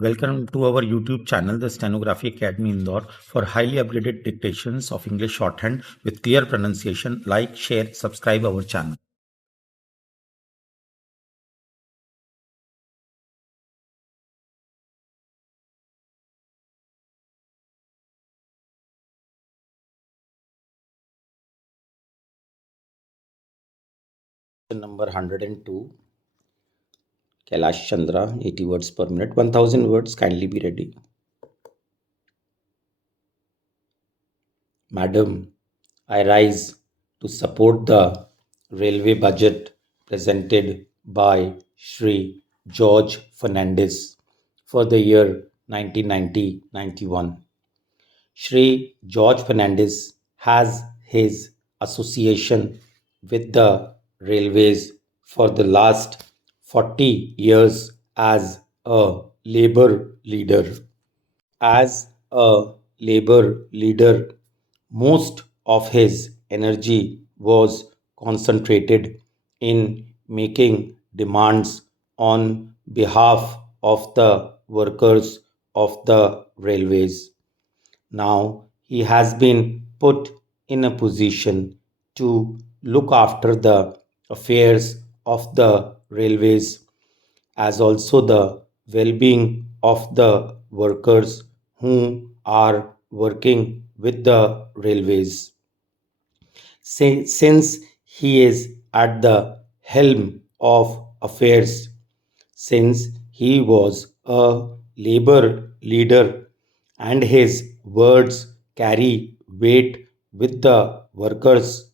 Welcome to our YouTube channel, the Stenography Academy Indore, for highly upgraded dictations of English shorthand with clear pronunciation. Like, share, subscribe our channel. Number 102, Kailash Chandra, 80 words per minute, 1000 words, kindly be ready. Madam, I rise to support the railway budget presented by Shri George Fernandes for the year 1990-91. Shri George Fernandes has his association with the railways for the last 40 years as a labor leader. As a labor leader, most of his energy was concentrated in making demands on behalf of the workers of the railways. Now he has been put in a position to look after the affairs of the railways as also the well being of the workers who are working with the railways. Since he is at the helm of affairs, since he was a labor leader and his words carry weight with the workers,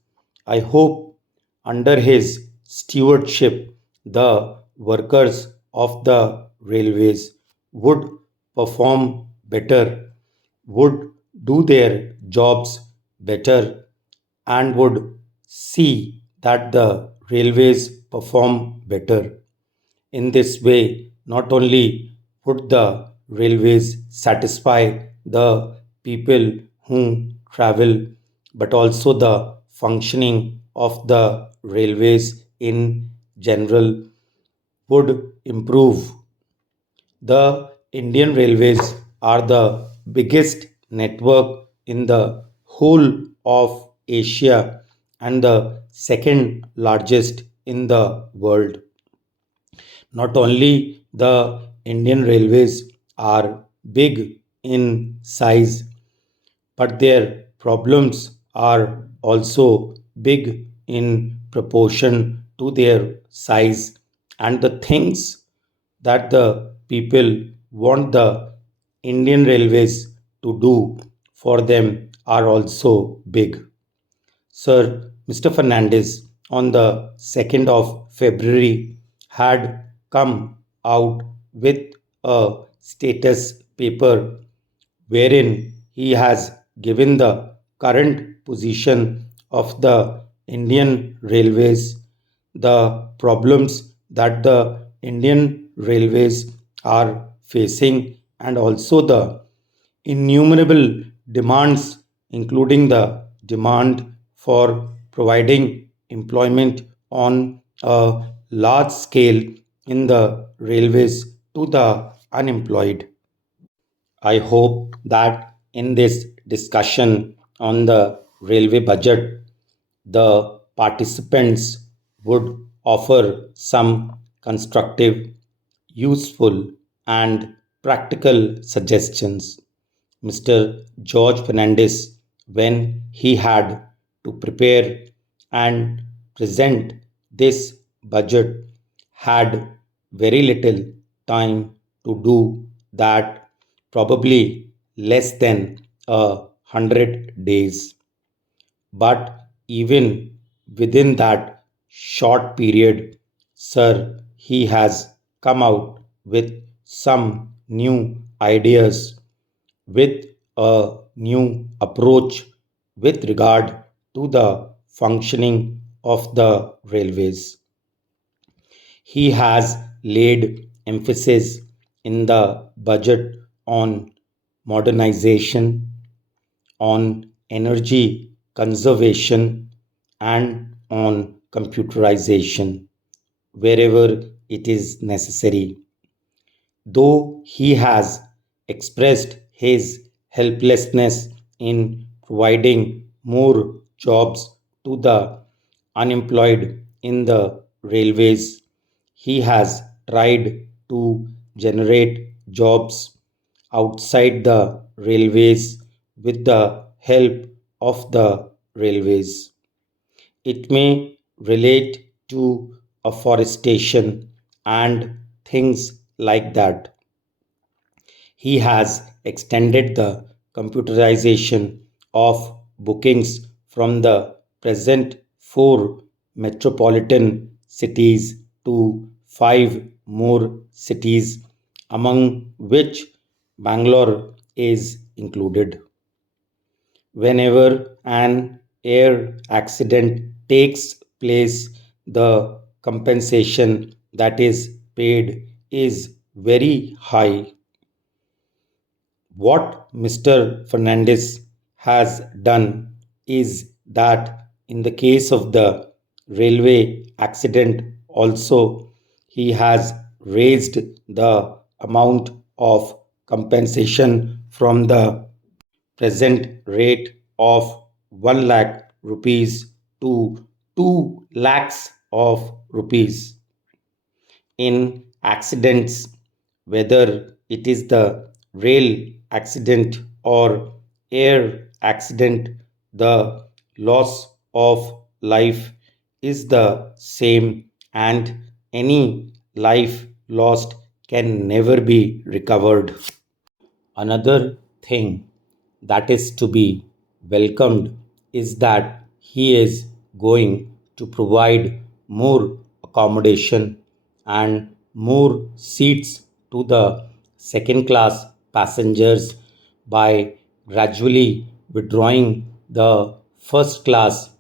I hope under his stewardship the workers of the railways would perform better, would do their jobs better, and would see that the railways perform better. In this way, not only would the railways satisfy the people who travel, but also the functioning of the railways in general would improve. The Indian Railways are the biggest network in the whole of Asia and the second largest in the world. Not only the Indian Railways are big in size, but their problems are also big in proportion to their size, and the things that the people want the Indian Railways to do for them are also big. Sir Mr. Fernandes, on the 2nd of February, had come out with a status paper wherein he has given the current position of the Indian Railways, the problems that the Indian Railways are facing, and also the innumerable demands, including the demand for providing employment on a large scale in the railways to the unemployed. I hope that in this discussion on the railway budget, the participants would offer some constructive, useful, and practical suggestions. Mr. George Fernandes, when he had to prepare and present this budget, had very little time to do that, probably less than 100 days. But even within that short period, sir, he has come out with some new ideas, with a new approach with regard to the functioning of the railways. He has laid emphasis in the budget on modernization, on energy conservation, and on computerization wherever it is necessary. Though he has expressed his helplessness in providing more jobs to the unemployed in the railways, he has tried to generate jobs outside the railways with the help of the railways. It may relate to afforestation and things like that. He has extended the computerization of bookings from the present four metropolitan cities to five more cities, among which Bangalore is included. Whenever an air accident takes place, the compensation that is paid is very high. What Mr. Fernandez has done is that in the case of the railway accident, also he has raised the amount of compensation from the present rate of 1 lakh rupees to 2 lakhs of rupees in accidents, whether it is the rail accident or air accident, the loss of life is the same, and any life lost can never be recovered. Another thing that is to be welcomed is that he is going to provide more accommodation and more seats to the second class passengers by gradually withdrawing the first class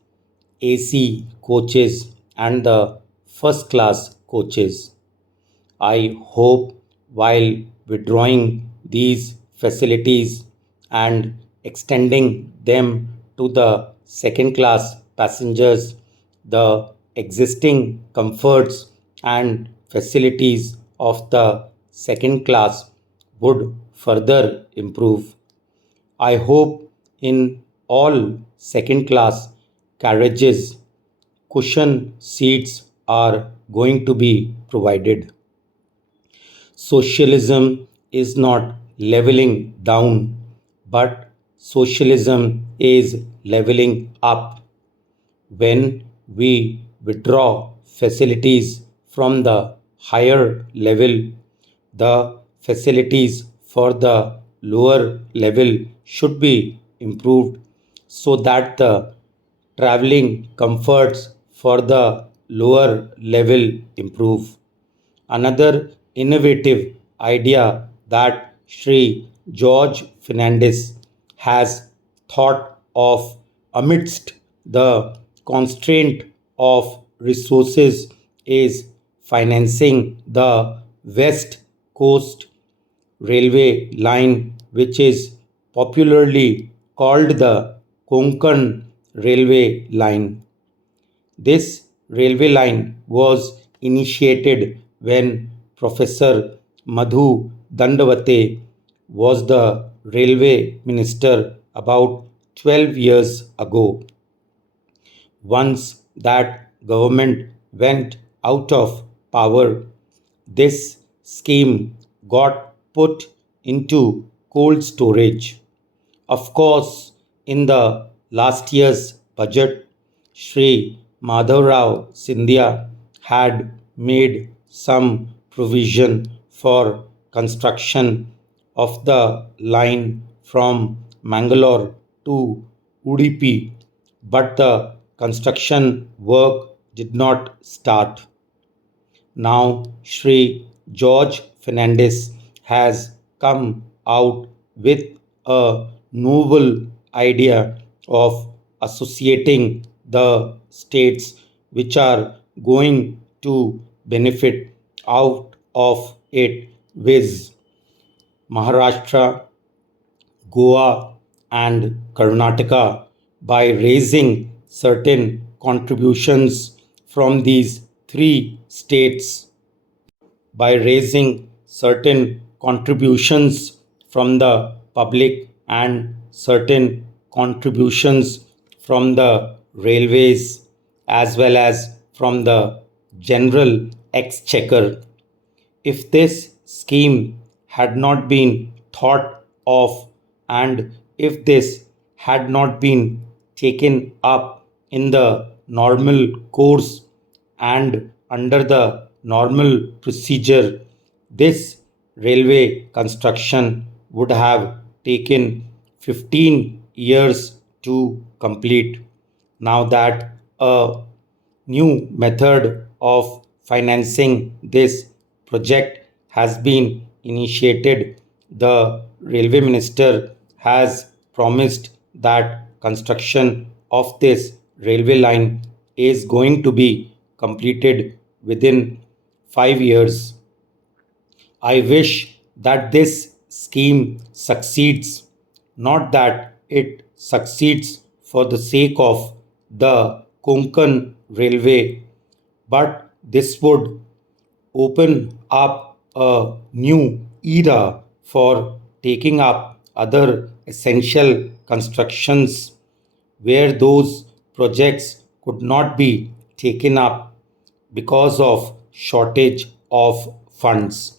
AC coaches and the first class coaches. I hope while withdrawing these facilities and extending them to the second class passengers, the existing comforts and facilities of the second class would further improve. I hope in all second class carriages, cushion seats are going to be provided. Socialism is not leveling down, but socialism is leveling up. When we withdraw facilities from the higher level, the facilities for the lower level should be improved so that the traveling comforts for the lower level improve. Another innovative idea that Sri George Fernandez has thought of amidst the constraint of resources is financing the West Coast Railway line, which is popularly called the Konkan Railway line. This railway line was initiated when Professor Madhu Dandavate was the railway minister about 12 years ago. Once that government went out of power, this scheme got put into cold storage. Of course, in the last year's budget, Sri Madhavrao Sindhya had made some provision for construction of the line from Mangalore to Udupi, but the construction work did not start. Now, Sri George Fernandez has come out with a novel idea of associating the states which are going to benefit out of it, viz. Maharashtra, Goa, and Karnataka, by raising certain contributions from these three states. By raising certain contributions from the public and certain contributions from the railways as well as from the general exchequer. If this scheme had not been thought of and if this had not been taken up in the normal course and under the normal procedure, this railway construction would have taken 15 years to complete. Now that a new method of financing this project has been initiated, the railway minister has promised that construction of this railway line is going to be completed within 5 years. I wish that this scheme succeeds, not that it succeeds for the sake of the Konkan Railway, but this would open up a new era for taking up other essential constructions where those projects could not be taken up because of shortage of funds.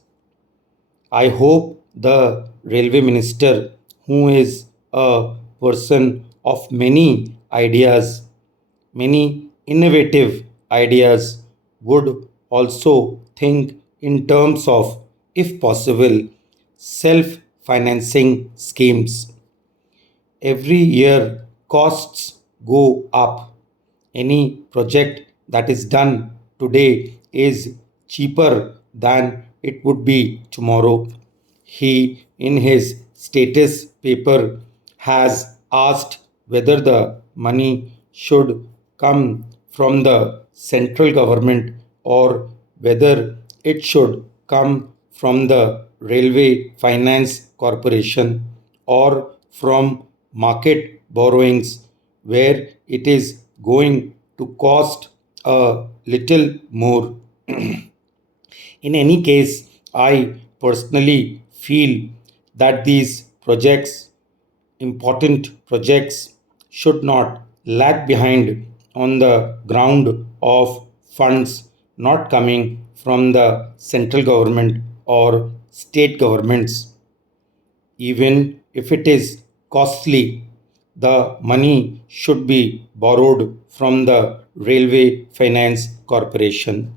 I hope the railway minister, who is a person of many ideas, many innovative ideas, would also think in terms of, if possible, self financing schemes. Every year, costs go up. Any project that is done today is cheaper than it would be tomorrow. He, in his status paper, has asked whether the money should come from the central government or whether it should come from the Railway Finance Corporation or from market borrowings, where it is going to cost a little more. In any case, I personally feel that these projects, important projects, should not lag behind on the ground of funds not coming from the central government or state governments. Even if it is costly, the money should be borrowed from the Railway Finance Corporation.